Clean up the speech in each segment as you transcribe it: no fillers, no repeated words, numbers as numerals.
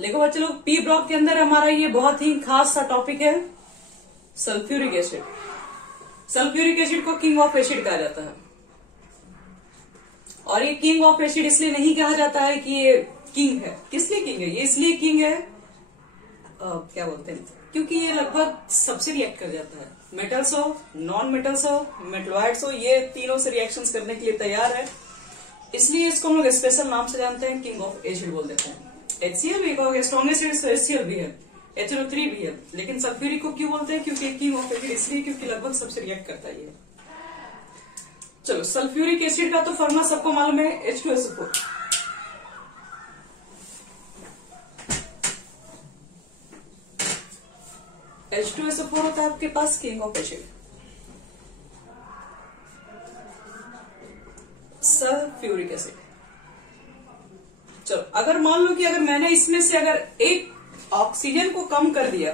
देखो बच्चे लोग, पी ब्लॉक के अंदर हमारा ये बहुत ही खास सा टॉपिक है सल्फ्यूरिक एसिड। सल्फ्यूरिक एसिड को किंग ऑफ एसिड कहा जाता है। और ये किंग ऑफ एसिड इसलिए नहीं कहा जाता है कि ये किंग है। किस लिए किंग है? ये इसलिए किंग है क्या बोलते हैं, क्योंकि ये लगभग सबसे रिएक्ट कर जाता है। मेटल्स हो, नॉन मेटल्स हो, मेटलॉइड्स हो, ये तीनों से रिएक्शंस करने के लिए तैयार है। इसलिए इसको हम लोग स्पेशल नाम से जानते हैं, किंग ऑफ एसिड बोल देते हैं। HCl भी कहोगे, स्ट्रॉन्गेस्ट एसिड HCl भी है, HNO3 भी है, लेकिन सल्फ्यूरिक को क्यों बोलते हैं? क्योंकि किंग ऑफ एसिड इसलिए क्योंकि लगभग सबसे रिएक्ट करता है ये। चलो, सल्फ्यूरिक एसिड का तो फॉर्मूला सबको मालूम है, H2SO4। H2SO4 होता है आपके पास king of acid. Sulphuric acid. चलो, अगर मान लो कि अगर मैंने इसमें से अगर एक ऑक्सीजन को कम कर दिया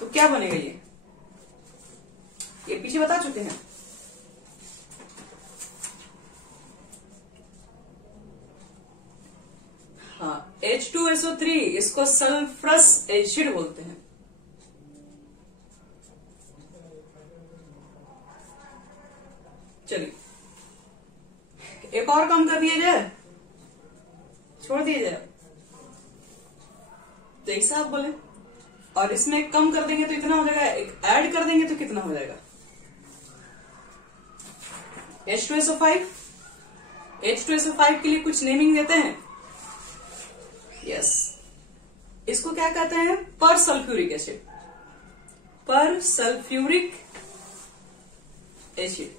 तो क्या बनेगा? ये पीछे बता चुके हैं। हाँ, H2SO3 इसको सल्फरस एसिड बोलते हैं। चलिए, एक और कम कर दिया जाए, छोड़ दिया जाए, तो ऐसा आप बोले। और इसमें एक कम कर देंगे तो इतना हो जाएगा, एक ऐड कर देंगे तो कितना हो जाएगा? H2SO5। H2SO5 के लिए कुछ नेमिंग देते हैं। यस, इसको क्या कहते हैं? पर सल्फ्यूरिक एसिड। पर सल्फ्यूरिक एसिड।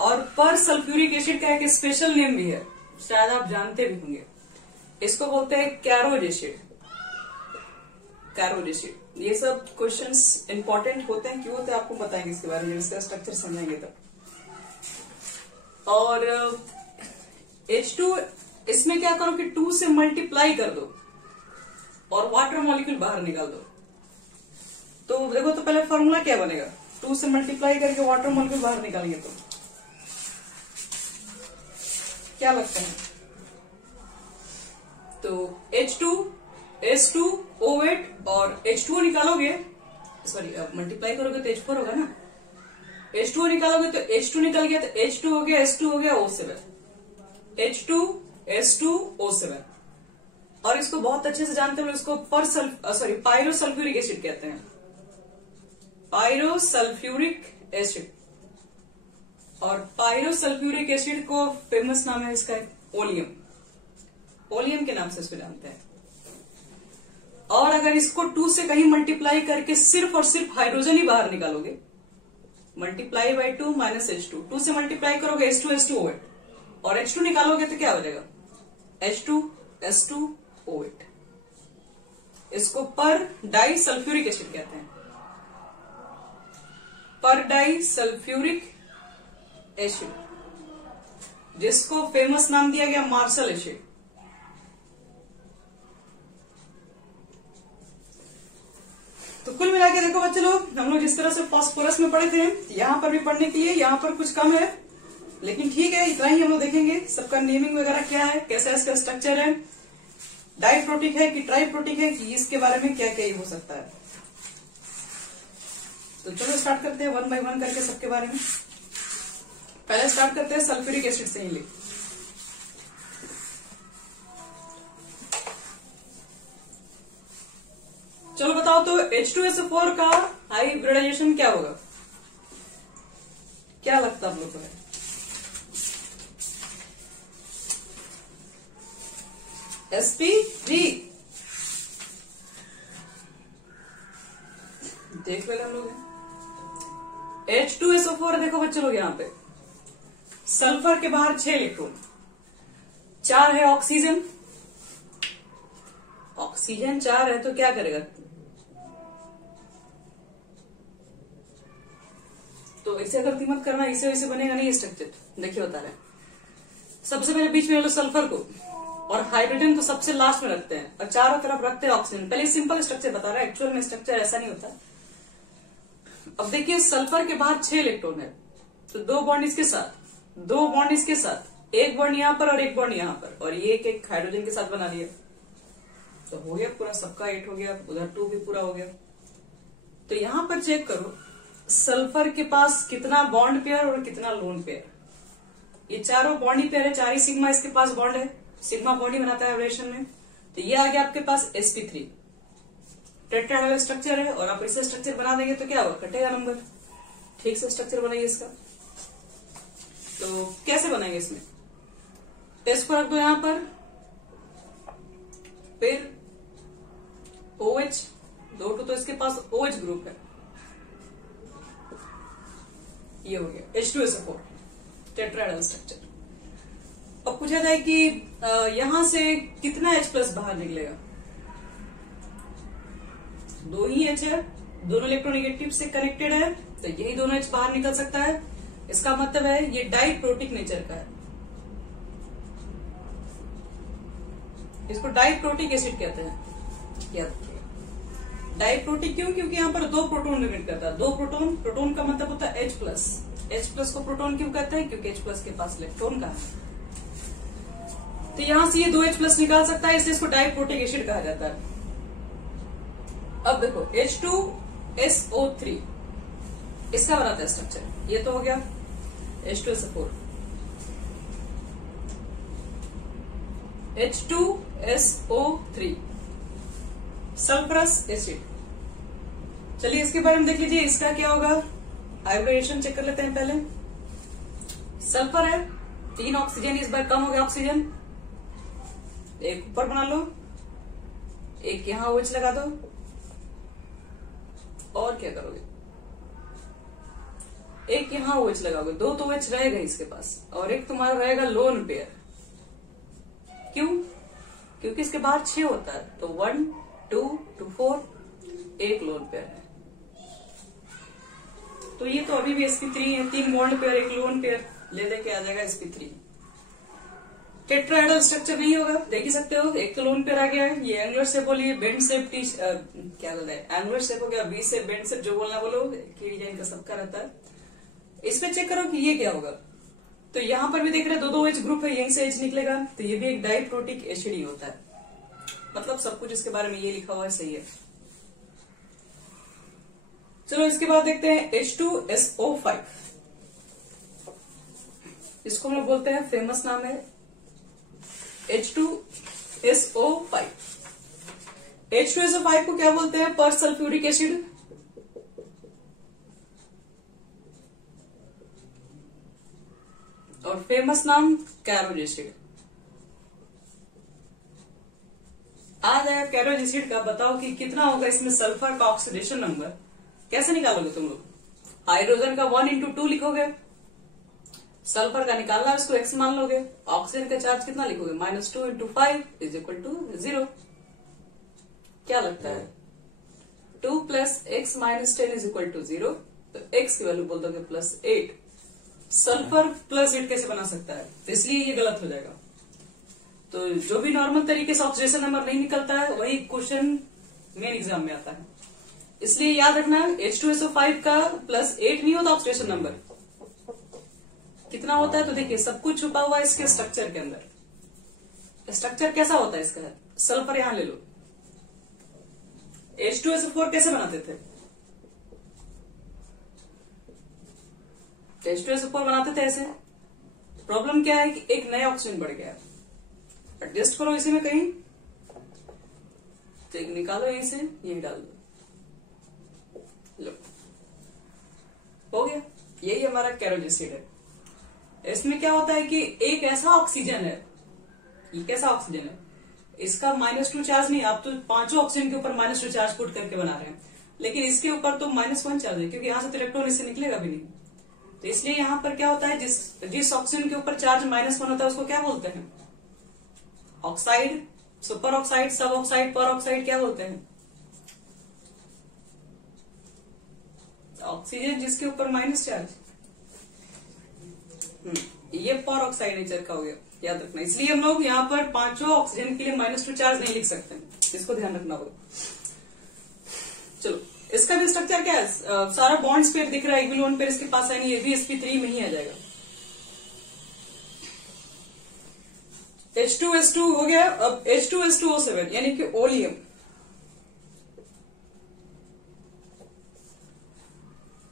और पर सल्फ्यूरिक एसिड का एक स्पेशल नेम भी है, शायद आप जानते भी होंगे। इसको बोलते हैं कैरोज एसिड। कैरोज एसिड। ये सब क्वेश्चंस इंपॉर्टेंट होते हैं, क्यों होते हैं आपको बताएंगे इसके बारे में, इसका स्ट्रक्चर समझेंगे तब। और H2, इसमें क्या करो कि 2 से मल्टीप्लाई कर दो और वाटर मॉलिक्यूल बाहर निकाल दो। तो देखो, तो पहले फॉर्मूला क्या बनेगा? 2 से मल्टीप्लाई करके वाटर मॉलिक्यूल बाहर निकालेंगे तो क्या लगता है? तो H2S2O8 और H2O निकालोगे, सॉरी मल्टीप्लाई करोगे तो H4 होगा ना। H2O निकालोगे तो H2 निकल गया, तो H2 हो गया, S2 हो गया, O7। H2S2O7। और इसको बहुत अच्छे से जानते हो, इसको पायरोसल्फ्यूरिक एसिड कहते हैं। Pyrosulphuric acid. और पायरोसल्फ्यूरिक एसिड को फेमस नाम है इसका ओलियम। ओलियम के नाम से इसको जानते हैं। और अगर इसको 2 से कहीं मल्टीप्लाई करके सिर्फ और सिर्फ हाइड्रोजन ही बाहर निकालोगे, मल्टीप्लाई बाई 2 माइनस H2, 2 से मल्टीप्लाई करोगे H2S2O8 और H2 निकालोगे तो क्या हो जाएगा? H2S2O8। इसको पर डाई सल्फ्यूरिक एसिड कहते हैं। पर डाई सल्फ्यूरिक एसिड, जिसको फेमस नाम दिया गया मार्शल एसिड। तो कुल मिला के देखो बच्चे लोग, हम लोग जिस तरह से फास्फोरस में पढ़े थे, यहां पर भी पढ़ने के लिए यहां पर कुछ कम है, लेकिन ठीक है, इतना ही हम लोग देखेंगे। सबका नेमिंग वगैरह क्या है, कैसा इसका स्ट्रक्चर है, डाइप्रोटिक है कि ट्राइप्रोटिक है, कि इसके बारे में क्या क्या हो सकता है। तो चलो स्टार्ट करते हैं 1 बाय 1 करके सबके बारे में। पहले स्टार्ट करते हैं सल्फ्यूरिक एसिड से ही ले। चलो बताओ, तो H2SO4 का हाइब्रिडाइजेशन क्या होगा? क्या लगता है आप लोग को? sp3। देख लेगा हम लोग। H2SO4 देखो बच्चे लोग, यहां पे सल्फर के बाहर 6 इलेक्ट्रॉन, 4 है ऑक्सीजन। ऑक्सीजन 4 है तो क्या करेगा? तो इसे गलती मत करना, इसे वैसे बनेगा नहीं स्ट्रक्चर। देखिए बता रहे हैं, सबसे पहले बीच में लो सल्फर को, और हाइड्रोजन तो सबसे लास्ट में रखते हैं, और चारों तरफ रखते हैं ऑक्सीजन। पहले सिंपल स्ट्रक्चर बता रहा है, एक्चुअल में स्ट्रक्चर ऐसा नहीं होता। अब देखिए, सल्फर के बाहर 6 इलेक्ट्रॉन है, तो 2 बॉन्ड इसके साथ, 2 बॉन्ड इसके साथ, एक बॉन्ड यहां पर और एक बॉन्ड यहां पर, और ये एक हाइड्रोजन के साथ बना लिया। तो हो गया पूरा, सबका 8 हो गया, उधर 2 भी पूरा हो गया। तो यहां पर चेक करो सल्फर के पास कितना बॉन्ड पेयर और कितना लोन पेयर। ये चारों बॉन्ड ही पेयर है, 4 ही सिग्मा इसके पास बॉन्ड है, सिग्मा बॉन्ड ही बनाता है रिलेशन में। तो ये आ गया आपके पास sp3 टेट्राहेड्रल स्ट्रक्चर है, और आप इसे स्ट्रक्चर बना देंगे तो क्या होगा, कटेगा नंबर। ठीक से स्ट्रक्चर बनाइए इसका। तो कैसे बनाएंगे इसमें, S को रख दो यहां पर, फिर OH, 2 तो इसके पास OH ग्रुप है, ये हो गया H2SO4 टेट्राहेड्रल स्ट्रक्चर। अब पूछा जाए कि यहां से कितना H+ बाहर निकलेगा। 2 ही H है, दोनों इलेक्ट्रोनेगेटिव से कनेक्टेड है, तो यही दोनों H बाहर निकल सकता है। इसका मतलब है ये डाइप्रोटिक नेचर का है, इसको डाइप्रोटिक एसिड कहते हैं। याद रखिएगा डाइप्रोटिक क्यों, क्योंकि यहाँ पर 2 प्रोटोन यूनिट करता है, 2 प्रोटोन, प्रोटोन का मतलब होता है H+ को प्रोटोन क्यों कहते हैं, क्योंकि H+ के पास इलेक्ट्रॉन का है। तो यहां से ये 2 H+ निकाल सकता है, इसलिए इसको डाइप्रोटिक एसिड कहा जाता है। अब देखो H2SO3 इसका बनाता है स्ट्रक्चर, ये तो हो गया H2SO4, H2SO3 सल्फरस एसिड। चलिए इसके बारे में देख लीजिए, इसका क्या होगा, हाइब्रिडेशन चेक कर लेते हैं पहले। सल्फर है, 3 ऑक्सीजन, इस बार कम हो गया ऑक्सीजन, एक ऊपर बना लो, एक यहां OH लगा दो, और क्या करोगे, एक यहां OH लगाओगे, 2 तो OH रहेगा इसके पास, और एक तुम्हारा रहेगा लोन पेयर। क्यों, क्योंकि इसके बाहर 6 होता है, तो 1 2 2 4 एक लोन पेयर है। तो ये तो अभी भी sp3 है, 3 बॉन्ड पेयर, एक लोन पेयर, ले लेके आ जाएगा sp3। टेट्राहेड्रल स्ट्रक्चर नहीं होगा, देख ही सकते हो, एक तो लोन पेयर आ गया है, ये एंगुलर शेप बोलिए, बेंड शेप, क्या बोलते हैं, एंगुलर शेप हो गया, वी शेप, बेंड शेप, जो बोलना बोलो, की डिजाइन का सबका रहता है। इसमें चेक करो कि ये क्या होगा, तो यहां पर भी देख रहे हैं 2 H ग्रुप है, यहीं से H निकलेगा, तो ये भी एक डाइप्रोटिक एसिड ही होता है। मतलब सब कुछ इसके बारे में ये लिखा हुआ है, सही है। चलो इसके बाद देखते हैं H2SO5, इसको हम लोग बोलते हैं, फेमस नाम है H2SO5। H2SO5 को क्या बोलते हैं, पर सल्फ्यूरिक एसिड। और फेमस नाम कैरोज एसिड। आ जाएगा कैरोज एसिड का, बताओ कि कितना होगा इसमें सल्फर का ऑक्सीडेशन नंबर, कैसे निकालोगे तुम लोग, हाइड्रोजन का 1 × 2 लिखोगे, सल्फर का निकालना है उसको x मान लोगे, ऑक्सीजन का चार्ज कितना लिखोगे, -2 × 5 = 0। क्या लगता है, 2 + x - 10 = 0, तो x की वैल्यू बोल दोगे +8। सल्फर +8 कैसे बना सकता है, तो इसलिए ये गलत हो जाएगा। तो जो भी नॉर्मल तरीके से ऑक्सीडेशन नंबर नहीं निकलता है, वही क्वेश्चन मेन एग्जाम में आता है। इसलिए याद रखना H2SO5 का +8 नहीं होता ऑक्सीडेशन नंबर, कितना होता है, तो देखिए सब कुछ छुपा हुआ है इसके स्ट्रक्चर के अंदर। स्ट्रक्चर कैसा होता है इसका, सल्फर यहां ले लो, H2SO4 कैसे बनाते थे, H2SO4 बनाते थे ऐसे। प्रॉब्लम क्या है कि एक नया ऑक्सीजन बढ़ गया, एडजस्ट करो इसी में कहीं, तो एक निकालो यहीं से, यही डाल दो, लो हो गया। यही हमारा कैरोज एसिड है। इसमें क्या होता है कि एक ऐसा ऑक्सीजन है, ये कैसा ऑक्सीजन है, इसका -2 चार्ज नहीं, आप तो 5 ऑक्सीजन के ऊपर -2 चार्ज पुट करके बना रहे हैं, लेकिन इसके ऊपर तो -1 चार्ज है, क्योंकि यहां से तो इलेक्ट्रॉन इससे निकलेगा भी नहीं। तो इसलिए यहां पर क्या होता है, जिस ऑक्सीजन के ऊपर चार्ज -1 होता है उसको क्या बोलते हैं, ऑक्साइड, सुपर ऑक्साइड, सब ऑक्साइड, पर ऑक्साइड क्या बोलते हैं, ऑक्सीजन जिसके ऊपर माइनस चार्ज, ये पर ऑक्साइड नेचर का हो गया, याद रखना। इसलिए हम लोग यहाँ पर 5 ऑक्सीजन के लिए -2 चार्ज नहीं लिख सकते, इसको ध्यान रखना होगा। चलो इसका भी स्ट्रक्चर क्या है, सारा बॉन्ड्स पेयर दिख रहा है, एक भी लोन पेयर इसके पास है नहीं, ये भी sp3 में ही आ जाएगा। H2S2 हो गया। अब H2S2O7 यानी कि ओलियम।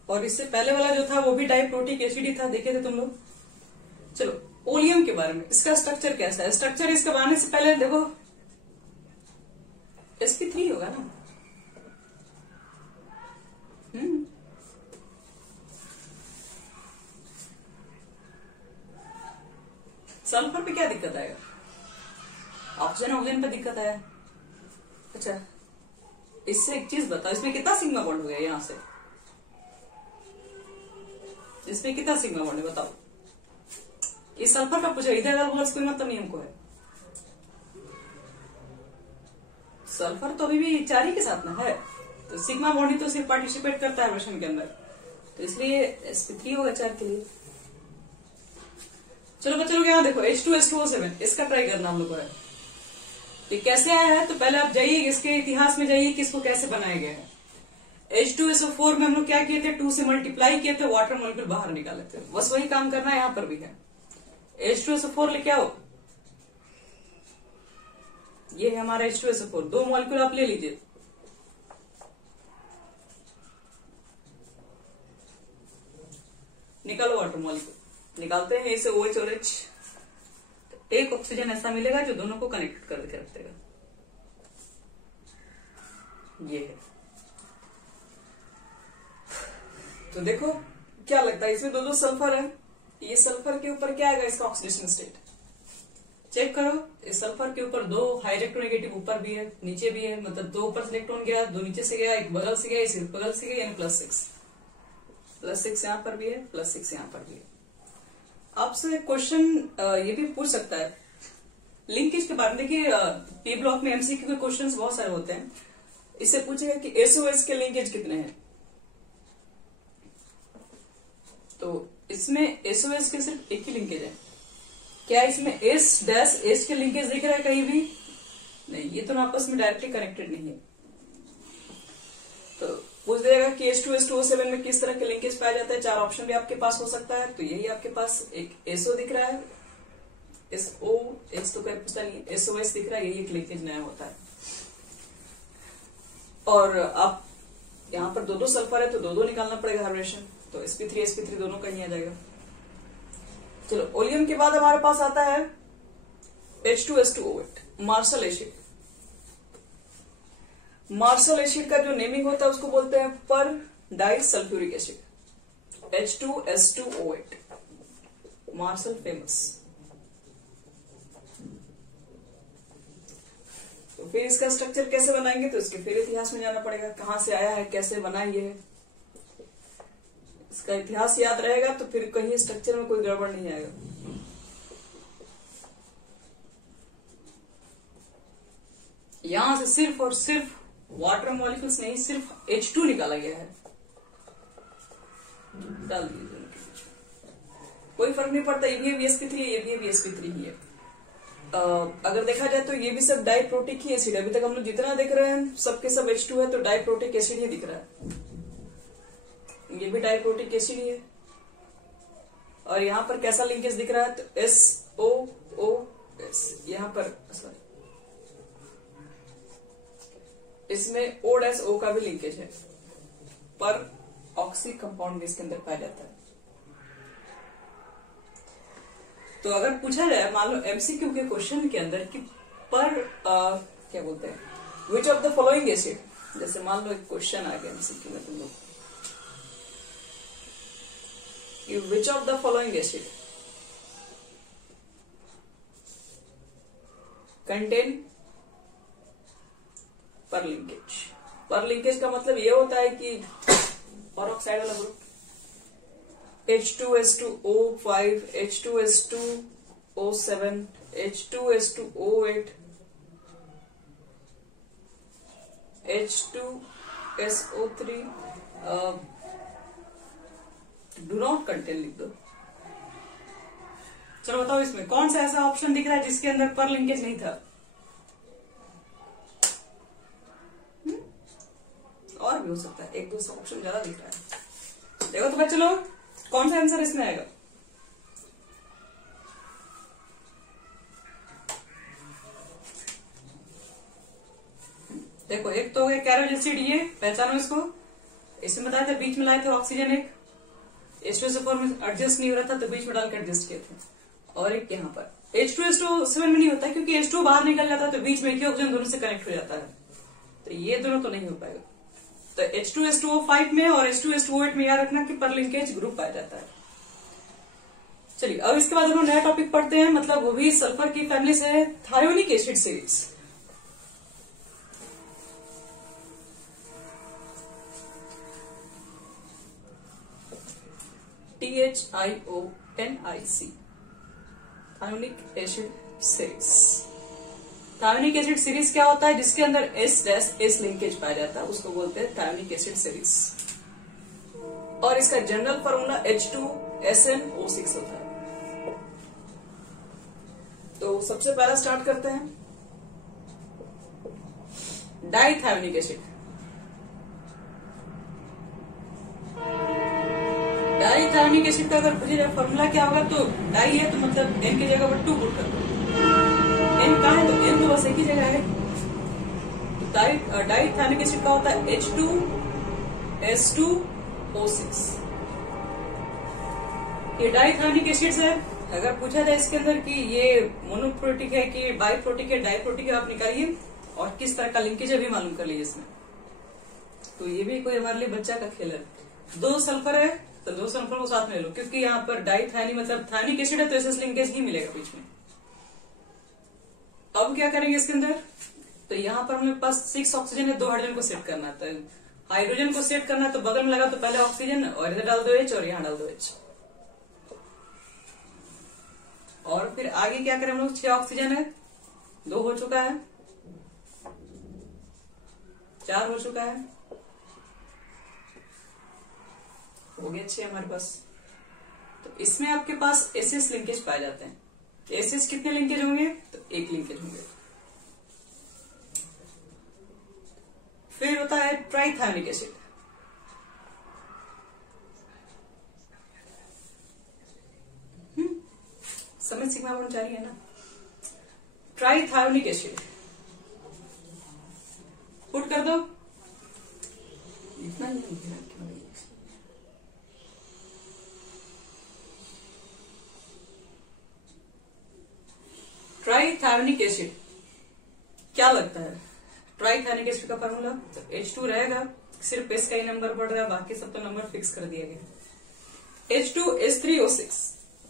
और इससे पहले वाला जो था वो भी डाइप्रोटिक एसिड ही था, देखे थे तुम लोग। चलो ओलियम के बारे में, इसका स्ट्रक्चर कैसा है। स्ट्रक्चर इसका बनाने से पहले देखो sp3 होगा ना। सल्फर पे क्या दिक्कत आएगा, ऑक्सीजन ऑक्सीजन पे दिक्कत आया। अच्छा इससे एक चीज बताओ, इसमें कितना सिग्मा बॉन्ड हो गया यहां से, इसमें कितना सिग्मा बॉन्ड है बताओ। इस सल्फर का पूछा, इधर अगर बोला कोई मतलब नहीं हमको है। सल्फर तो अभी भी 4 ही के साथ में है, तो सिग्मा बॉन्ड ही तो सिर्फ पार्टिसिपेट करता है रिएक्शन के अंदर, तो इसलिए sp3 होगा 4 के लिए। चलो बच्चों लोग यहाँ देखो H2S2O7, इसका ट्राई करना हम लोग को है। ये कैसे आया है, तो पहले आप जाइए इसके इतिहास में जाइए कि इसको कैसे बनाया गया है। H2SO4 में हम लोग क्या किए थे, 2 से मल्टीप्लाई किए थे, वाटर मॉलिक्यूल बाहर निकाले थे। बस वही काम करना है यहाँ पर भी है। H2SO4 लेके आओ, ये है हमारा H2SO4। 2 मॉलिक्यूल आप ले लीजिए, निकालो वाटर मॉलिक्यूल। निकालते हैं इसे OH और H, तो एक ऑक्सीजन ऐसा मिलेगा जो दोनों को कनेक्ट करके रख देगा। ये है, तो देखो क्या लगता है, इसमें 2 सल्फर है। ये सल्फर के ऊपर क्या आएगा, इसका ऑक्सीडेशन स्टेट चेक करो। इस सल्फर के ऊपर 2 हाई इलेक्ट्रोनेगेटिव ऊपर भी है नीचे भी है, मतलब 2 ऊपर से इलेक्ट्रॉन गया, 2 नीचे से गया, एक बगल से गया, इस बगल से गया, यानी +6 यहाँ पर भी है, +6 यहाँ पर भी है। आपसे क्वेश्चन ये भी पूछ सकता है लिंकेज के बारे में। देखिए पी ब्लॉक में एमसीक्यू के क्वेश्चंस बहुत सारे होते हैं। इससे पूछेगा कि एसओएस के लिंकेज कितने हैं, तो इसमें एसओएस के सिर्फ एक ही लिंकेज है। क्या इसमें S' के लिंकेज दिख रहा है कहीं भी? नहीं, ये तो आपस में डायरेक्टली कनेक्टेड नहीं है। तो पूछ देगा कि H2S2O7 में किस तरह के लिंकेज पाया जाता है। 4 ऑप्शन भी आपके पास हो सकता है, तो यही आपके पास एक SO दिख रहा है, SO, H तो कोई पूछता नहीं, SOS दिख रहा है, यही एक लिंकेज नया होता है। और आप यहाँ पर 2 सल्फर है तो 2 निकालना पड़ेगा हर रिएक्शन, तो sp3 दोनों कहीं आ जाएगा। चलो ओलियम के बाद हमारे पास आता है H2S2O8, martial acid. Martial acid का जो नेमिंग होता है उसको बोलते हैं पर di sulphuric acid, H2S2O8, Marshall famous. तो फिर इसका स्ट्रक्चर कैसे बनाएंगे, तो इसके फिर इतिहास में जाना पड़ेगा, कहां से आया है, कैसे बना ये है। इसका इतिहास याद रहेगा तो फिर कहीं स्ट्रक्चर में कोई गड़बड़ नहीं आएगा। यहां से सिर्फ और सिर्फ वाटर मॉलिक्यूल्स नहीं, सिर्फ H2 निकाला गया है। डाल दीजिए, कोई फर्क नहीं पड़ता, ये भी sp3 है, ये भी sp3 ही है। अगर देखा जाए तो ये भी सब डाइप्रोटिक ही एसिड है। अभी तक हम लोग जितना देख रहे हैं सबके सब H2 है, तो डाइप्रोटिक एसिड ही दिख रहा है। ये भी डाइप्रोटिक एसिड ही है। और यहाँ पर कैसा लिंकेज दिख रहा है, तो SOOS, यहाँ पर सॉरी इसमें O' का भी लिंकेज है, पर ऑक्सी कंपाउंड भी इसके अंदर पाया जाता है। तो अगर पूछा जाए मान लो एमसीक्यू के क्वेश्चन के अंदर कि पर क्या बोलते हैं, which of the following acid, जैसे मान लो एक क्वेश्चन आ गया एमसीक्यू में तुम लोग, which of the following acid contain पर लिंकेज। पर लिंकेज का मतलब ये होता है कि परऑक्साइड वाला group H2S2O5, H2S2O7, H2S2O8, H2SO3 do not contain लिख दो। चलो बताओ इसमें कौन सा ऐसा ऑप्शन दिख रहा है जिसके अंदर पर लिंकेज नहीं था। और भी हो सकता है, 1-2 ऑप्शन ज्यादा दिख रहा है। देखो तो बच्चे लोग कौन सा आंसर इसमें आएगा, देखो एक तो हो गया कैरोल एसिड, ये पहचानो इसको, इसमें बताया था बीच में लाए थे ऑक्सीजन, एक H2SO4 में एडजस्ट नहीं हो रहा था तो बीच में डाल के एडजस्ट किए थे, और एक यहाँ पर H2SO7 में नहीं होता है क्योंकि H2 बाहर निकल जाता है तो बीच में एक ही ऑक्सीजन दोनों से कनेक्ट हो जाता है, तो ये दोनों तो नहीं हो पाएगा। तो H2S2O5 में और H2S2O8 में याद रखना कि पर लिंकेज ग्रुप पाया जाता है। चलिए अब इसके बाद हम लोग नया टॉपिक पढ़ते हैं, मतलब वो भी सल्फर की फैमिली से है, thionic acid series. THIONIC, thionic acid series. Thionic acid series क्या होता है? जिसके अंदर S' लिंकेज पाया जाता है उसको बोलते हैं थायोनिक एसिड सीरीज, और इसका जनरल फॉर्मूला H2SnO6 होता है। तो सबसे पहला स्टार्ट करते हैं डाइथायोनिक एसिड। डाइथायोनिक एसिड का अगर पूछे जाए फॉर्मूला क्या होगा, तो डाई है तो मतलब N की जगह पर 2 पुट कर दो। N कहाँ है? तो N तो बस एक ही जगह है। तो डाइथायोनिक एसिड का होता है H2S2O6। ये डाइथायोनिक एसिड है। अगर पूछा जाए इसके अंदर कि ये मोनोप्रोटिक है कि बाइप्रोटिक है, डाइप्रोटिक है, आप निकालिए और किस तरह का लिंकेज है भी मालूम कर लीजिए इसमें। तो ये भी कोई हमारे लिए बच्चा का खेल है। 2 सल्फर है तो 2 सल्फर को साथ में ले लो, क्योंकि यहाँ पर डाइथायनी मतलब थायनिक एसिड है तो एसएस लिंकेज ही मिलेगा बीच में। अब क्या करेंगे इसके अंदर, तो यहाँ पर हमारे पास 6 ऑक्सीजन है, 2 हाइड्रोजन को सेट करना है। हाइड्रोजन को सेट करना है तो बगल में लगा तो पहले ऑक्सीजन और इधर डाल दो H और यहाँ डाल दो H। और फिर आगे क्या करें हम लोग, 6 ऑक्सीजन है, 2 हो चुका है, 4 हो चुका है, हो गया 6 हमारे पास। तो इसमें आपके पास एसएस लिंकेज पाए जाते हैं। एसएस कितने लिंकेज होंगे, तो 1 लिंकेज होंगे। फिर होता है ट्राइथायोनिक एसिड। समझ सिग्मा बन जा रही है ना। ट्राइथायोनिक एसिड पुट कर दो, इतना नहीं। ट्राइथायोनिक एसिड क्या लगता है, ट्राइथायोनिक एसिड का फॉर्मूला तो H2 रहेगा, सिर्फ S का ही नंबर बढ़ रहा है, बाकी सब तो नंबर फिक्स कर दिया गया। H2S3O6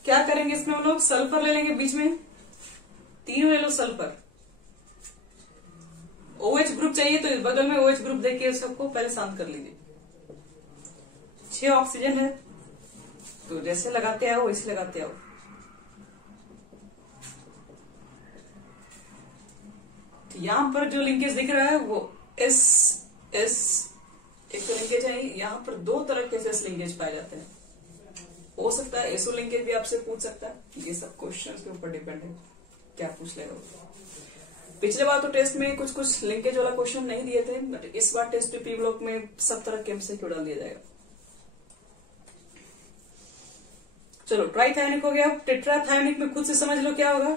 क्या करेंगे इसमें हम लोग, सल्फर ले लेंगे बीच में, तीनों ले लो सल्फर। OH ग्रुप चाहिए तो इस बगल में OH ग्रुप देके सबको पहले शांत कर लीजिए। 6 ऑक्सीजन है तो जैसे लगाते आओ वैसे लगाते आओ। यहां पर जो लिंकेज दिख रहा है वो एस एक तो लिंकेज है, यहां पर 2 तरह के एस लिंकेज पाए जाते हैं। हो सकता है एसओ लिंकेज भी आपसे पूछ सकता है, ये सब क्वेश्चन के ऊपर डिपेंड है क्या पूछ लेगा। पिछले बार तो टेस्ट में कुछ लिंकेज वाला क्वेश्चन नहीं दिए थे, बट इस बार टेस्ट पी ब्लॉक में सब तरह के एमसीक्यू डाल दिया जाएगा। चलो ट्राइथायोनिक हो गया, टेट्राथायोनिक में खुद से समझ लो क्या होगा।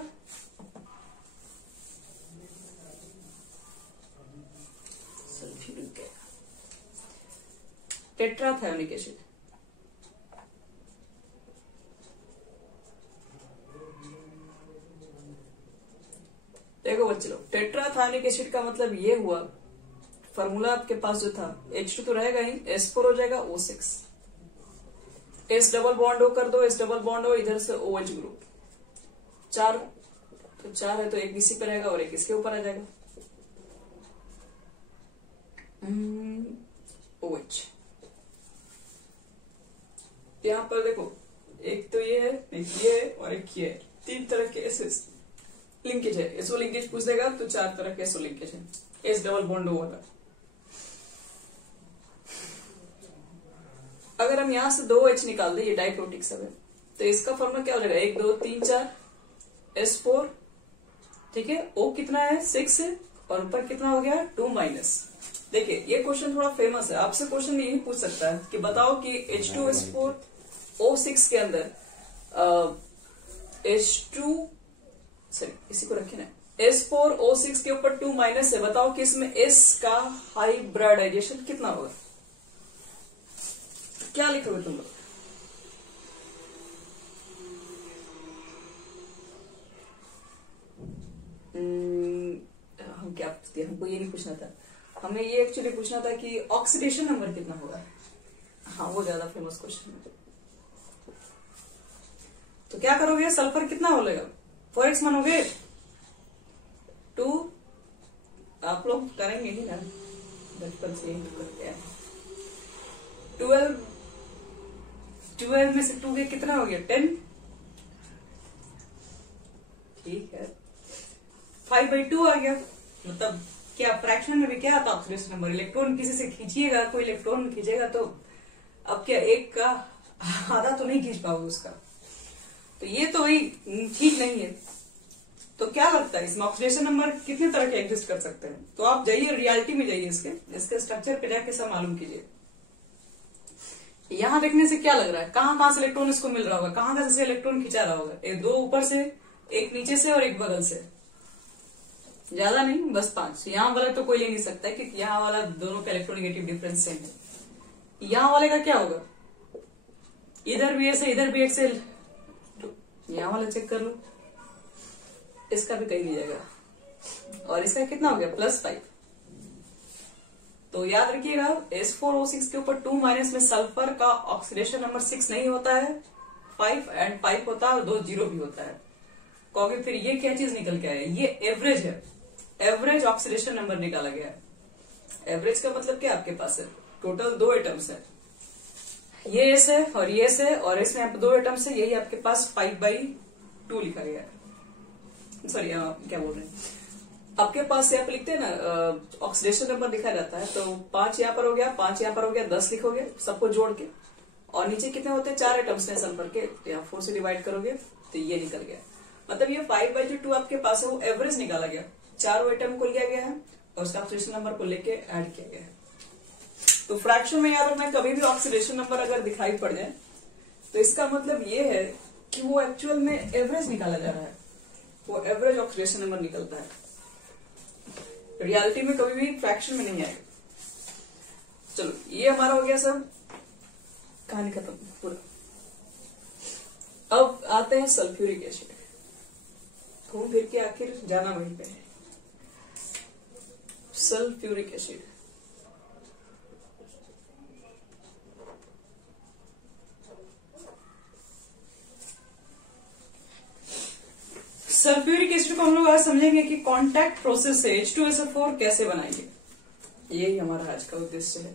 टेट्राथायोनिक एसिड देखो बच्चे लोग, टेट्राथायोनिक एसिड का मतलब ये हुआ, फॉर्मूला आपके पास जो था H2 तो रहेगा ही, S4 हो जाएगा O6, S double bond O कर दो, S डबल बॉन्ड O, इधर से OH ग्रुप 4, तो 4 है तो एक इसी पे रहेगा और एक इसके ऊपर आ जाएगा OH। यहाँ पर देखो एक तो ये है, एक ये है और एक ये है, 3 तरह के एसएस लिंकेज है। एसओ लिंकेज पूछ देगा तो 4 तरह के एसओ लिंकेज है, एस डबल बॉन्ड O वाला। अगर हम यहां से 2H निकाल दे, ये डाइप्रोटिक सब है, तो इसका फॉर्मूला क्या हो जाएगा, 1 2 3 4 S4, ठीक है। O कितना है 6 है और ऊपर कितना हो गया 2 माइनस। देखिए ये क्वेश्चन थोड़ा फेमस है, आपसे क्वेश्चन यही पूछ सकता है कि बताओ कि H2S4O6 के अंदर H2 सॉरी इसी को रखे ना, H4O6 के ऊपर 2 माइनस है, बताओ कि इसमें S का हाइब्रिडाइजेशन कितना होगा? क्या लिखोगे तुम लोग? हम क्या पूछते हैं, हमको ये नहीं पूछना था, हमें ये एक्चुअली पूछना था कि ऑक्सीडेशन नंबर कितना होगा। हाँ, वो ज्यादा फेमस क्वेश्चन है। तो क्या करोगे, सल्फर कितना बोलेगा, 4x मानोगे 2, आप लोग करेंगे ही ना, बचपन से ही करते हैं। 12 में से 2 के कितना हो गया, 10, ठीक है। 5/2 आ गया, मतलब क्या फ्रैक्शन में भी क्या आता ऑक्सीडेशन नंबर, इलेक्ट्रॉन किसी से खींचिएगा, कोई इलेक्ट्रॉन खींचेगा तो अब क्या एक का आधा तो नहीं खींच पाओगे उसका, तो ये तो वही ठीक नहीं है। तो क्या लगता है इसमें ऑक्सीडेशन नंबर कितने तरह के एग्जिस्ट कर सकते हैं? तो आप जाइए रियलिटी में जाइए, इसके स्ट्रक्चर पे जाके सब मालूम कीजिए। यहां देखने से क्या लग रहा है, कहां कहां से इलेक्ट्रॉन इसको मिल रहा होगा, कहां कहां से इलेक्ट्रॉन खिंचा रहा होगा, एक 2 ऊपर से, एक नीचे से और एक बगल से, ज्यादा नहीं, बस 5। यहां वाला तो कोई ले नहीं सकता है क्योंकि यहाँ वाला दोनों का इलेक्ट्रोनेगेटिव डिफरेंस सेम है। यहां वाले का क्या होगा, इधर भी ऐसे इधर भी एक से, यहां वाला चेक कर लो, इसका भी कहीं नहीं जाएगा, और इसका कितना हो गया, +5। तो याद रखिएगा H4O6 के ऊपर 2 माइनस में सल्फर का ऑक्सीडेशन नंबर 6 नहीं होता है, 5 एंड 5 होता है और 2 0 भी होता है। कहोगे फिर ये क्या चीज निकल के आया, ये एवरेज है, एवरेज ऑक्सीडेशन नंबर निकाला गया है। एवरेज का मतलब क्या, आपके पास है टोटल 2 एटम्स है, ये एस है और ये एस है, और इसमें आप 2 एटम्स है, यही आपके पास 5/2 लिखा गया है। सॉरी क्या बोल रहे हैं, आपके पास यहाँ पे लिखते हैं ना ऑक्सीडेशन नंबर दिखाया जाता है, तो 5 यहाँ पर हो गया, 5 यहाँ पर हो गया, 10 लिखोगे सबको जोड़ के, और नीचे कितने होते हैं, 4 एटम्स हैं सल्फर के, यहाँ 4 से डिवाइड करोगे तो ये निकल गया। मतलब ये 5/2 आपके पास है, वो एवरेज निकाला गया, चारों एटम को लिया गया है और उसका ऑक्सीडेशन नंबर को लेके ऐड किया गया है। तो फ्रैक्शन में याद रखना, कभी भी ऑक्सीडेशन नंबर अगर दिखाई पड़ जाए तो इसका मतलब ये है कि वो एक्चुअल में एवरेज निकाला जा रहा है, वो एवरेज ऑक्सीडेशन नंबर निकलता है, रियलिटी में कभी भी फ्रैक्शन में नहीं आएगा। चलो ये हमारा हो गया सब, कहानी खत्म पूरा। अब आते हैं सल्फ्यूरिक एसिड, घूम फिर के आखिर जाना वहीं पे है। सल्फ्यूरिक एसिड, सल्फ्यूरिक एसिड को हम लोग आज समझेंगे कि कांटेक्ट प्रोसेस से H2SO4 कैसे बनाएंगे, यही हमारा आज का उद्देश्य है।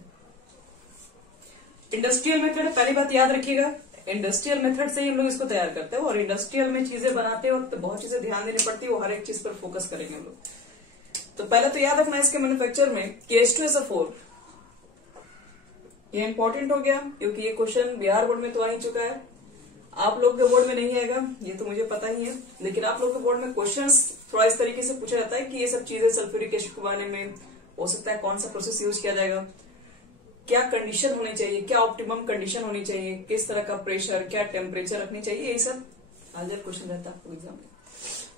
इंडस्ट्रियल मेथड, पहली बात याद रखिएगा, इंडस्ट्रियल मेथड से ही हम लोग इसको तैयार करते हैं, और इंडस्ट्रियल में चीजें बनाते वक्त बहुत चीजें ध्यान देनी पड़ती है, वो हर एक चीज पर फोकस करेंगे हम लोग। तो पहले तो याद रखना इसके मैन्युफैक्चर में कि H2SO4, ये इंपॉर्टेंट हो गया क्योंकि ये क्वेश्चन बिहार बोर्ड में तो आ ही चुका है, आप लोग के बोर्ड में नहीं आएगा ये तो मुझे पता ही है, लेकिन आप लोग के बोर्ड में क्वेश्चंस थोड़ा इस तरीके से पूछा जाता है कि ये सब चीजें सल्फ्यूरिक एसिड को बनाने में हो सकता है कौन सा प्रोसेस यूज किया जाएगा, क्या कंडीशन होनी चाहिए, क्या ऑप्टिमम कंडीशन होनी चाहिए, किस तरह का प्रेशर, क्या टेम्परेचर रखनी चाहिए, यही सब हाजिर क्वेश्चन रहता है आपको एग्जाम में।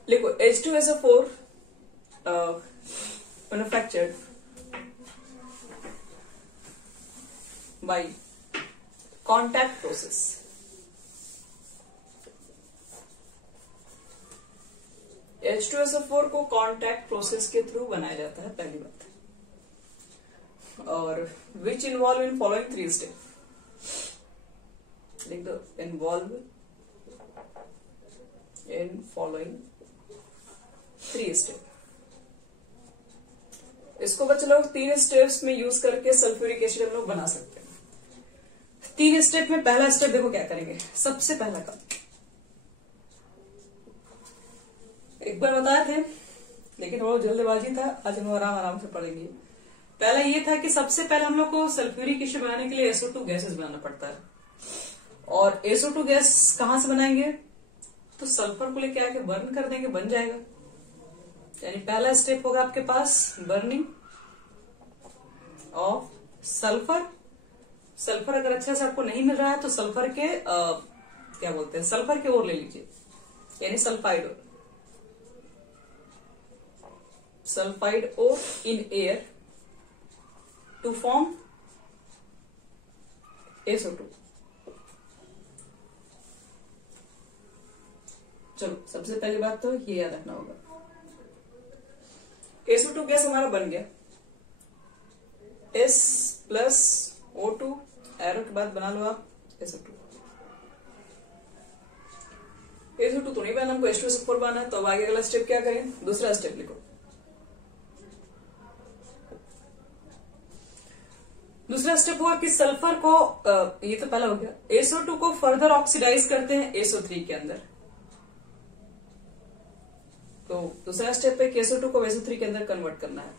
देखो H2SO4 manufactured by contact process. H2SO4 को कॉन्टैक्ट प्रोसेस के थ्रू बनाया जाता है, पहली बात, और which involve in following 3 step, लिख दो, इन्वॉल्व इन फॉलोइंग 3 स्टेप। इसको बच्चे लोग 3 स्टेप्स में यूज करके सल्फ्यूरिक एसिड हम लोग बना सकते हैं। 3 स्टेप में पहला स्टेप देखो क्या करेंगे, सबसे पहला काम एक बार बताए थे लेकिन वो जल्दबाजी था, आज हम आराम आराम से पढ़ेंगे। पहला ये था कि सबसे पहले हम लोग को सल्फ्यूरिक एसिड बनाने के लिए SO2 गैसेस बनाना पड़ता है, और SO2 गैस कहां से बनाएंगे, तो सल्फर को लेके आके बर्न कर देंगे, बन जाएगा। यानी पहला स्टेप होगा आपके पास बर्निंग ऑफ सल्फर। सल्फर अगर अच्छा से आपको नहीं मिल रहा है तो सल्फर के क्या बोलते हैं, सल्फर के ओर ले लीजिए, यानी sulphide ore. sulfide O in air to form SO2। चलो सबसे पहली बात तो ये याद रखना होगा, SO2 गैस हमारा बन गया, S प्लस O2 एरो के बाद बना लो आप SO2। SO2 तो नहीं बना, हमको H2SO4 बना है। तो अब आगे अगला स्टेप क्या करें, दूसरा स्टेप लिखो। दूसरा स्टेप हुआ कि सल्फर को ये तो पहला हो गया, SO2 को फर्दर ऑक्सीडाइज करते हैं SO3 के अंदर। तो दूसरा स्टेप है कि SO2 को SO3 के अंदर कन्वर्ट करना है,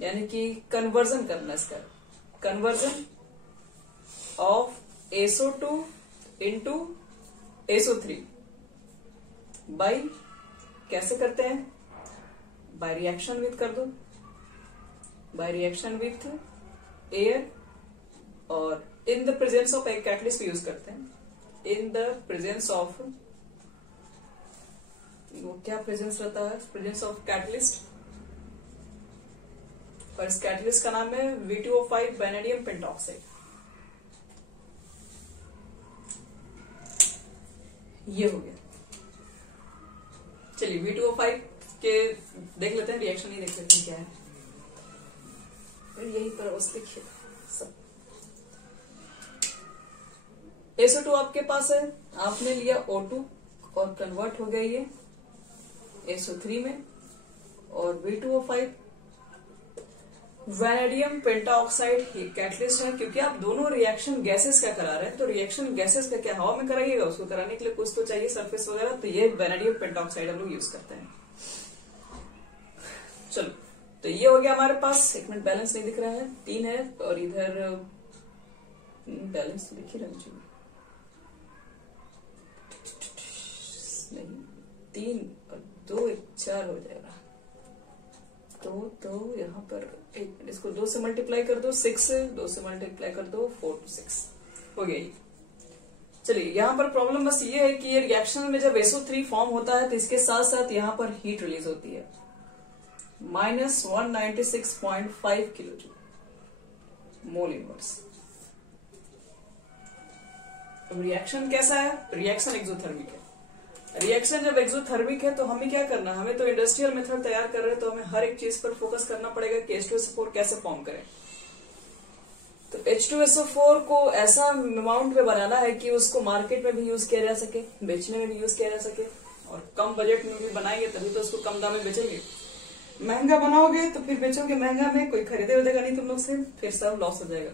यानी कि कन्वर्जन करना है इसका, conversion of SO2 into SO3 by, कैसे करते हैं, बाय रिएक्शन विथ कर दो, बाय रिएक्शन विथ एयर, और इन द प्रेजेंस ऑफ एक कैटलिस्ट यूज करते हैं, इन द प्रेजेंस ऑफ, वो क्या प्रेजेंस रहता है, प्रेजेंस ऑफ कैटलिस्ट, और इस कैटलिस्ट का नाम है V2O5 वैनेडियम पेंटॉक्साइड। ये हो गया। चलिए V2O5 के देख लेते हैं, रिएक्शन ही देख लेते हैं क्या है, फिर यही पर अवस्थित है सब। SO2 आपके पास है, आपने लिया O2 और कन्वर्ट हो गया ये SO3 में, और V2O5 वैनेडियम पेंटाऑक्साइड ये कैटलिस्ट है। क्योंकि आप दोनों रिएक्शन गैसेस का करा रहे हैं, तो रिएक्शन गैसेस का क्या हवा में कराइएगा, उसको कराने के लिए कुछ तो चाहिए सरफेस वगैरह, तो ये वैनेडियम पेंटाऑक्साइड हम लोग यूज करते हैं। चलो, तो ये हो गया हमारे पास। एक मिनट, बैलेंस नहीं दिख रहा है, 3 है, और इधर बैलेंस तो दिख ही रहा मुझे, नहीं 3 और 2 4 हो जाएगा। तो यहाँ पर एक, इसको 2 से मल्टीप्लाई कर दो, 6, 2 से मल्टीप्लाई कर दो 4 to 6 हो गया ये। चलिए, यहाँ पर प्रॉब्लम बस ये है कि ये रिएक्शन में जब SO3 फॉर्म होता है तो इसके साथ साथ यहाँ पर हीट रिलीज होती है, -196.5 kilo joule mole inverse. Reaction कैसा है, रिएक्शन एक्सोथर्मिक है। रिएक्शन जब एक्सोथर्मिक है तो हमें क्या करना है, हमें तो इंडस्ट्रियल मेथड तैयार कर रहे हैं, तो हमें हर एक चीज पर फोकस करना पड़ेगा कि H2SO4 कैसे फॉर्म करें। तो H2SO4 को ऐसा अमाउंट में बनाना है कि उसको मार्केट में भी यूज किया जा सके, बेचने में भी यूज किया जा सके, और कम बजट में भी बनाएंगे तभी तो उसको कम दाम में बेचेंगे। महंगा बनाओगे तो फिर बेचोगे महंगा में, कोई खरीदे उदेगा नहीं तुम लोग से, फिर सब लॉस हो जाएगा।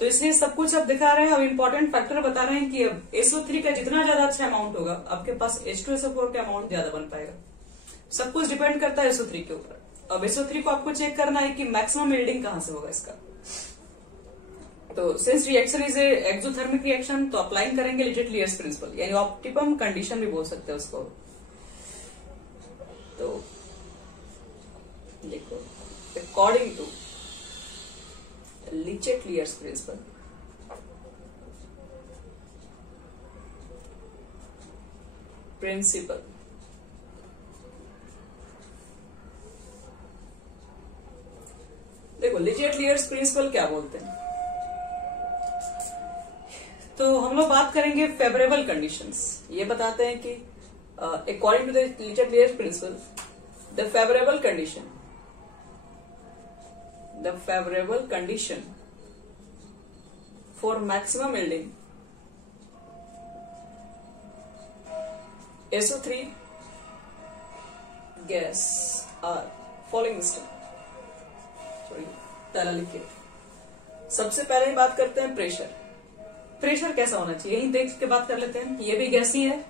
तो इसलिए सब कुछ अब दिखा रहे हैं, और इम्पोर्टेंट फैक्टर बता रहे हैं कि अब SO3 का जितना ज्यादा अच्छा अमाउंट होगा, आपके पास H2SO4 का अमाउंट ज्यादा बन पाएगा। सब कुछ डिपेंड करता है SO3 के ऊपर। अब SO3 को आपको चेक करना है कि मैक्सिमम यील्डिंग कहां से होगा इसका। तो since reaction is a exothermic reaction, तो अप्लाइंग करेंगे लिटिल-लियर्स प्रिंसिपल, यानी ऑप्टिमम कंडीशन भी बोल सकते हैं उसको। तो देखो, अकॉर्डिंग टू Lichert-Lier's principle, देखो Lichert-Lier's प्रिंसिपल क्या बोलते हैं। तो हम लोग बात करेंगे फेवरेबल कंडीशंस। ये बताते हैं कि according to the Lichert-Lier's principle, the favorable condition for maximum yielding SO3 gas are following system। पहला लिखिए। सबसे पहले ही बात करते हैं प्रेशर। प्रेशर कैसा होना चाहिए, यही देख के बात कर लेते हैं। ये भी गैस ही है,